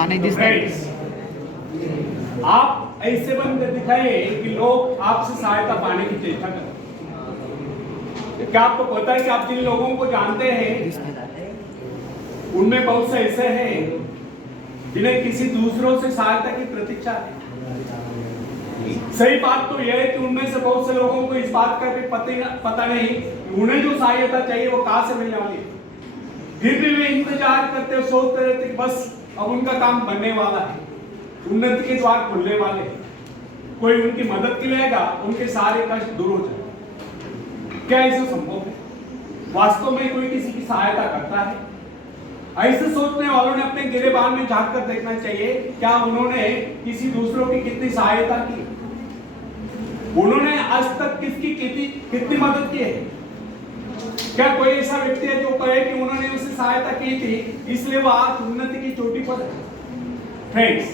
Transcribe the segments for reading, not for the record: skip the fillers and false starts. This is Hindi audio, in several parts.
फ्रेंड्स, आप ऐसे बनकर दिखाइए कि लोग आपसे सहायता पाने की चेष्टा करें। क्या आपको पता है कि आप जिन लोगों को जानते हैं उनमें बहुत से ऐसे हैं जिन्हें किसी दूसरों से सहायता की प्रतीक्षा है। सही बात तो यह है कि उनमें से बहुत से लोगों को इस बात का भी पता नहीं कि उन्हें जो सहायता चाहिए वो कहां से मिलने वाली है। फिर भी वे इंतजार करते, सोचते रहते कि बस अब उनका काम बनने वाला है, उन्नति के द्वार खुलने वाले हैं, कोई उनकी मदद के लिए आएगा, उनके सारे कष्ट दूर हो जाए। क्या ऐसा संभव है? वास्तव में कोई किसी की सहायता करता है? ऐसे सोचने वालों ने अपने गिरेबान में झांक कर देखना चाहिए, क्या उन्होंने किसी दूसरों की कितनी सहायता की, उन्होंने आज तक किसकी कितनी मदद की है। क्या कोई ऐसा व्यक्ति है जो कहे कि उन्होंने उससे सहायता की थी इसलिए वह आज उन्नति की चोटी पर है? फ्रेंड्स,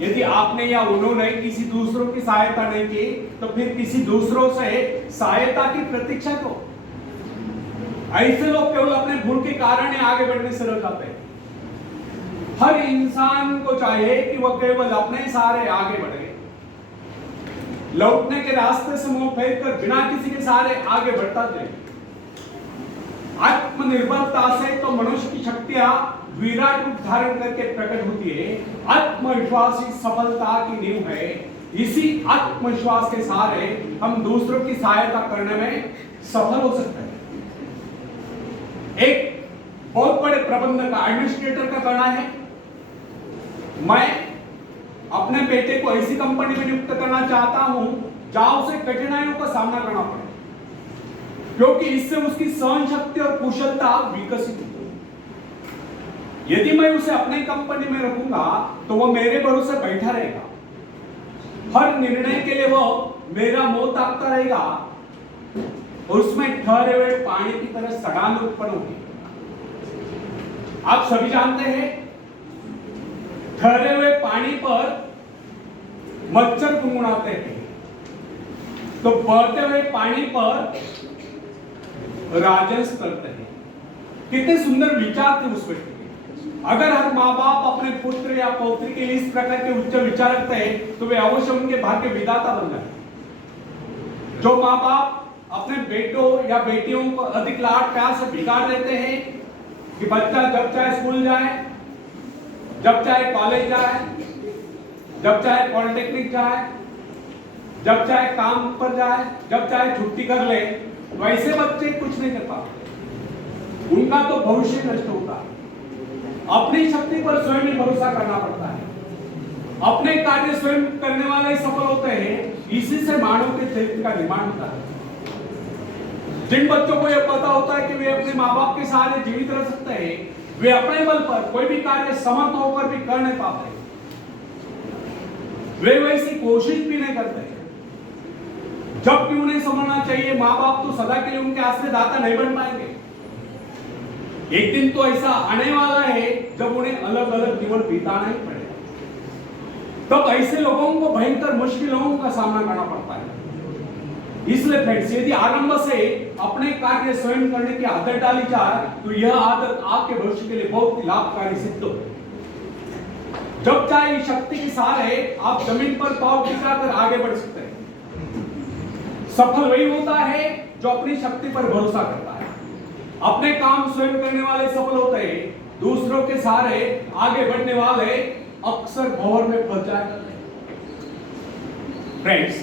यदि आपने या उन्होंने किसी दूसरों की सहायता नहीं की तो फिर किसी दूसरों से सहायता की प्रतीक्षा क्यों? ऐसे लोग केवल अपने भूल के कारण ही आगे बढ़ने से रुक जाते हैं। हर इंसान को चाहिए कि वह केवल अपने सहारे आगे बढ़े, लौटने के रास्ते से मुंह फेर कर बिना किसी के सहारे आगे बढ़ता जाए। आत्मनिर्भरता से तो मनुष्य की शक्तियां विराट रूप धारण करके प्रकट होती है। आत्मविश्वास ही सफलता की नींव है। इसी आत्मविश्वास के सहारे हम दूसरों की सहायता करने में सफल हो सकते हैं। एक बहुत बड़े प्रबंधक का, एडमिनिस्ट्रेटर का कहना है, मैं अपने बेटे को ऐसी कंपनी में नियुक्त करना चाहता हूं जहां उसे कठिनाइयों का सामना करना पड़े, क्योंकि इससे उसकी सहन शक्ति और कुशलता विकसित होगी। यदि मैं उसे अपने कंपनी में रखूंगा तो वह मेरे भरोसे बैठा रहेगा, हर निर्णय के लिए वह मेरा मुंह ताकता रहेगा और उसमें ठहरे हुए पानी की तरह सड़ान उत्पन्न होगी। आप सभी जानते हैं, ठहरे हुए पानी पर मच्छर गुनगुनाते हैं, तो बहते हुए पानी पर राजस करते हैं। कितने सुंदर विचार थे उस व्यक्ति के। अगर हर माँ बाप अपने पुत्र या पौत्री के लिए इस प्रकार के उच्च विचार रखते हैं तो वे अवश्य उनके भाग्य विधाता बन जाते। जो माँ बाप अपने बेटों या बेटियों को अधिक लाड प्यार से बिगाड़ देते हैं कि बच्चा जब चाहे स्कूल जाए, जब चाहे कॉलेज जाए, जब चाहे पॉलिटेक्निक जाए, जब चाहे काम पर जाए, जब चाहे छुट्टी कर ले, वैसे बच्चे कुछ नहीं कर पाते। उनका तो भविष्य नष्ट होता है। अपनी शक्ति पर स्वयं ही भरोसा करना पड़ता है। अपने कार्य स्वयं करने वाले ही सफल होते हैं। इसी से मानव के चरित्र का निर्माण होता है। जिन बच्चों को यह पता होता है कि वे अपने माँ बाप के सहारे जीवित रह सकते हैं, वे अपने बल पर कोई भी कार्य समर्थ होकर भी कर नहीं पाते, वे वैसी कोशिश भी नहीं करते। जबकि उन्हें समझना चाहिए, माँ बाप तो सदा के लिए उनके आश्रयदाता नहीं बन पाएंगे। एक दिन तो ऐसा आने वाला है जब उन्हें अलग अलग जीवन बिताना ही पड़ेगा। तब ऐसे लोगों को भयंकर मुश्किलों का सामना करना पड़ता है। इसलिए फ्रेंड्स, यदि आरंभ से अपने कार्य स्वयं करने की आदत डाली जाए तो यह आदत आपके भविष्य के लिए बहुत लाभकारी सिद्ध हो। जब चाहे शक्ति के सहारे आप जमीन पर पांव टिकाकर आगे बढ़ सकते हैं। सफल वही होता है जो अपनी शक्ति पर भरोसा करता है। अपने काम स्वयं करने वाले सफल होते हैं। दूसरों के सहारे आगे बढ़ने वाले अक्सर भंवर में फंस जाते हैं। फ्रेंड्स,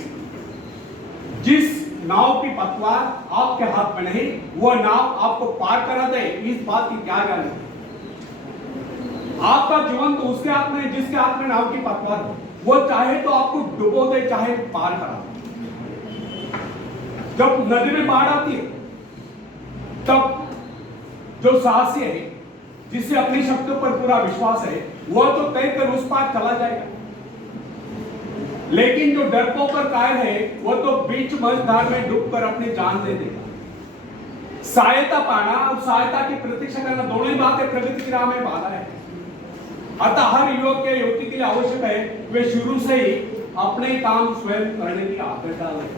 जिस नाव की पतवार आपके हाथ में नहीं, वह नाव आपको पार करा दे, इस बात की क्या गारंटी? आपका जीवन तो उसके हाथ में जिसके हाथ में नाव की पतवार हो। वो चाहे तो आपको डुबो दे, चाहे पार करा दे। जब नदी में बाढ़ आती है तब जो साहसी है, जिससे अपनी शक्तियों पर पूरा विश्वास है, वह तो तय कर उस पार चला जाएगा। लेकिन जो डरपोक और कायर है, वह तो बीच मझधार में डूबकर अपनी जान दे देगा। सहायता पाना और सहायता की प्रतीक्षा करना दोनों ही बातें प्रगति की राह में बाधा है। अतः हर युवक या युवती के लिए आवश्यक है वे शुरू से ही अपने काम स्वयं करने की आदत डालें।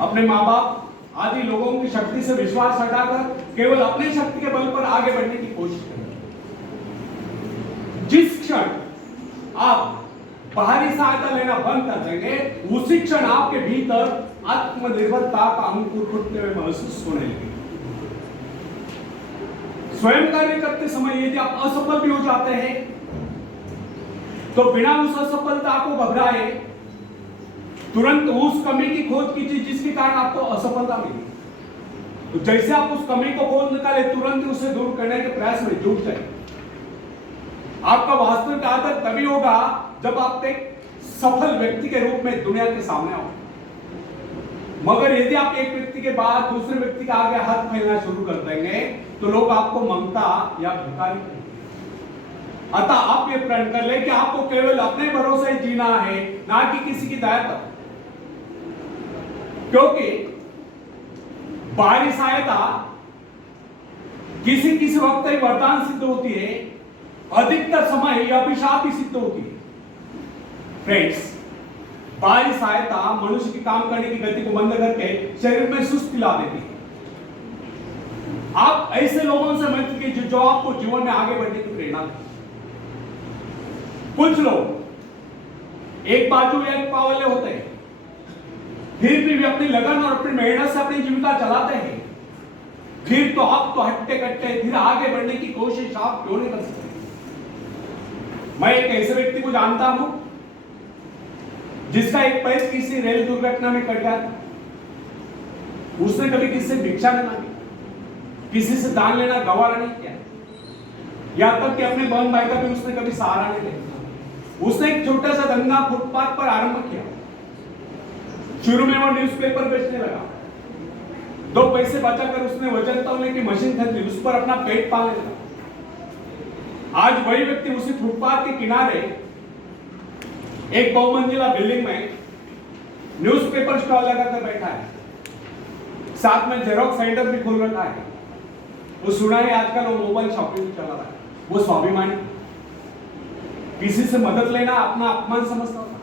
अपने माँ बाप आदि लोगों की शक्ति से विश्वास हटाकर केवल अपनी शक्ति के बल पर आगे बढ़ने की कोशिश करें। जिस क्षण आप बाहरी सहायता लेना बंद कर देंगे, उसी क्षण आपके भीतर आत्मनिर्भरता का अंकुर फूटते हुए महसूस होने लगेगा। स्वयं कार्य करते समय यदि आप असफल भी हो जाते हैं, तो बिना उस असफलता को घबराए तुरंत उस कमी की खोज कीजिए जिसके कारण आपको असफलता मिली। तो जैसे आप उस कमी को खोज निकाले, तुरंत उसे दूर करने के प्रयास में जुट जाए। आपका वास्तविक आदर तभी होगा जब आप एक सफल व्यक्ति के रूप में दुनिया के सामने आओ। मगर यदि आप एक व्यक्ति के बाद दूसरे व्यक्ति का आगे हाथ फैलाना शुरू कर देंगे, तो लोग आपको ममता या भिखारी कहेंगे। अतः आप ये प्रण कर ले कि आपको केवल अपने भरोसे ही जीना है, ना कि किसी की दया पर। क्योंकि बाहरी सहायता किसी किसी वक्त ही वरदान सिद्ध होती है, अधिकतर समय यह अभिशाप ही सिद्ध होती है। फ्रेंड्स, बाहरी सहायता मनुष्य की काम करने की गति को बंद करके शरीर में सुस्ती ला देती है। आप ऐसे लोगों से मत कीजिए जो आपको जीवन में आगे बढ़ने की प्रेरणा दें। कुछ लोग एक बाजू एक पाव वाले होते हैं, फिर भी वे अपनी लगन और अपनी मेहनत से अपनी जीविका चलाते हैं। फिर तो आप तो हट्टे कट्टे फिर आगे बढ़ने की कोशिश आप क्यों नहीं कर सकते? मैं एक ऐसे व्यक्ति को जानता हूं जिसका एक पैर किसी रेल दुर्घटना में कट गया था। उसने कभी किसी से भिक्षा नहीं मांगी, किसी से दान लेना गवारा नहीं किया, यहां तक कि अपने बहन भाई का भी उसने कभी सहारा नहीं लिया। उसने एक छोटा सा धंधा फुटपाथ पर आरंभ किया। शुरू में वो न्यूज़पेपर बेचने लगा। 2 पैसे बचाकर उसने वजन तौलने की मशीन खरीदी, उस पर अपना पेट पालने लगा। आज वही व्यक्ति उसी फुटपाथ के किनारे एक बहुमंजिला बिल्डिंग में न्यूज़पेपर स्टॉल लगाकर बैठा है। साथ में जेरोक्स सेंटर भी खोल रखा है। वो सुना है आजकल वो मोबाइल शॉपिंग चला रहा है। वो स्वाभिमानी, किसी से मदद लेना अपना अपमान समझता था।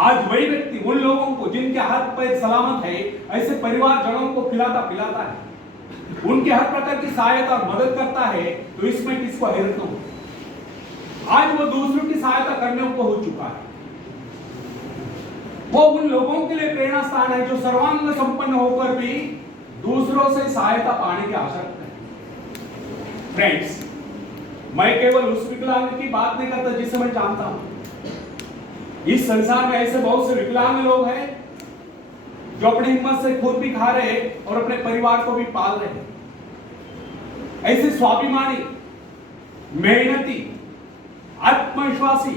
आज वही व्यक्ति उन लोगों को जिनके हाथ पैर सलामत है, ऐसे परिवारजनों को खिलाता पिलाता है, उनके हर प्रकार की सहायता और मदद करता है। तो इसमें किसको हैरत न हो। आज वो दूसरों की सहायता करने को हो चुका है। वो उन लोगों के लिए प्रेरणा स्थान है जो सर्वांग संपन्न होकर भी दूसरों से सहायता पाने की आशा रखते हैं। फ्रेंड्स, मैं केवल उस विकलांग की बात नहीं करता जिसे मैं जानता हूं। इस संसार में ऐसे बहुत से विकलांग लोग हैं जो अपनी हिम्मत से खुद भी खा रहे हैं और अपने परिवार को भी पाल रहे हैं। ऐसे स्वाभिमानी, मेहनती, आत्मविश्वासी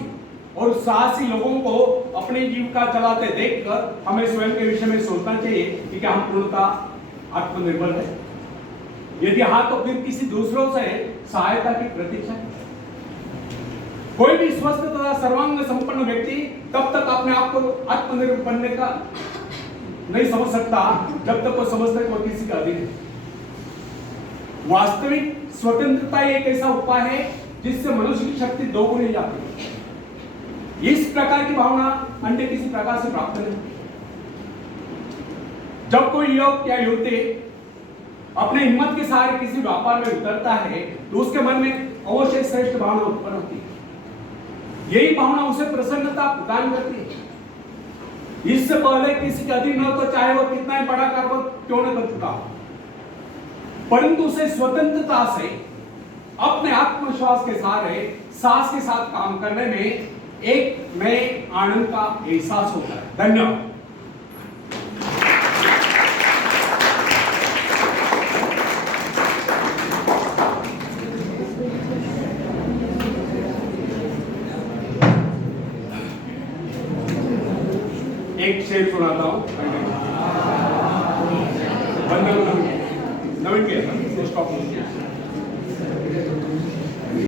और साहसी लोगों को अपनी जीविका चलाते देखकर हमें स्वयं के विषय में सोचना चाहिए कि क्या हम पूर्णतः आत्मनिर्भर है। यदि हाँ, तो फिर किसी दूसरों से सहायता की प्रतीक्षा करें। कोई भी स्वस्थ तथा सर्वांग संपन्न व्यक्ति तब तक अपने आप को आत्मनिर्भर बनने का नहीं समझ सकता जब तक वो समझता है कि वो किसी का अधीन है। वास्तविक स्वतंत्रता एक ऐसा उपाय है जिससे मनुष्य की शक्ति दोगुनी हो जाती है। इस प्रकार की भावना अन्य किसी प्रकार से प्राप्त नहीं। जब कोई युवक या युवती अपने हिम्मत के सहारे किसी व्यापार में उतरता है, तो उसके मन में अवश्य श्रेष्ठ भावना उत्पन्न होती है। यही भावना उसे प्रसन्नता प्रदान करती है। इससे पहले किसी के अधीन न तो चाहे वो कितना ही बड़ा कार्य क्यों न कर चुका हो, परंतु उसे स्वतंत्रता से अपने आत्मविश्वास के सहारे साहस के साथ काम करने में एक नए आनंद का एहसास होता है। धन्यवाद। एक शेर सुनाता हूं। नवीन के स्टॉप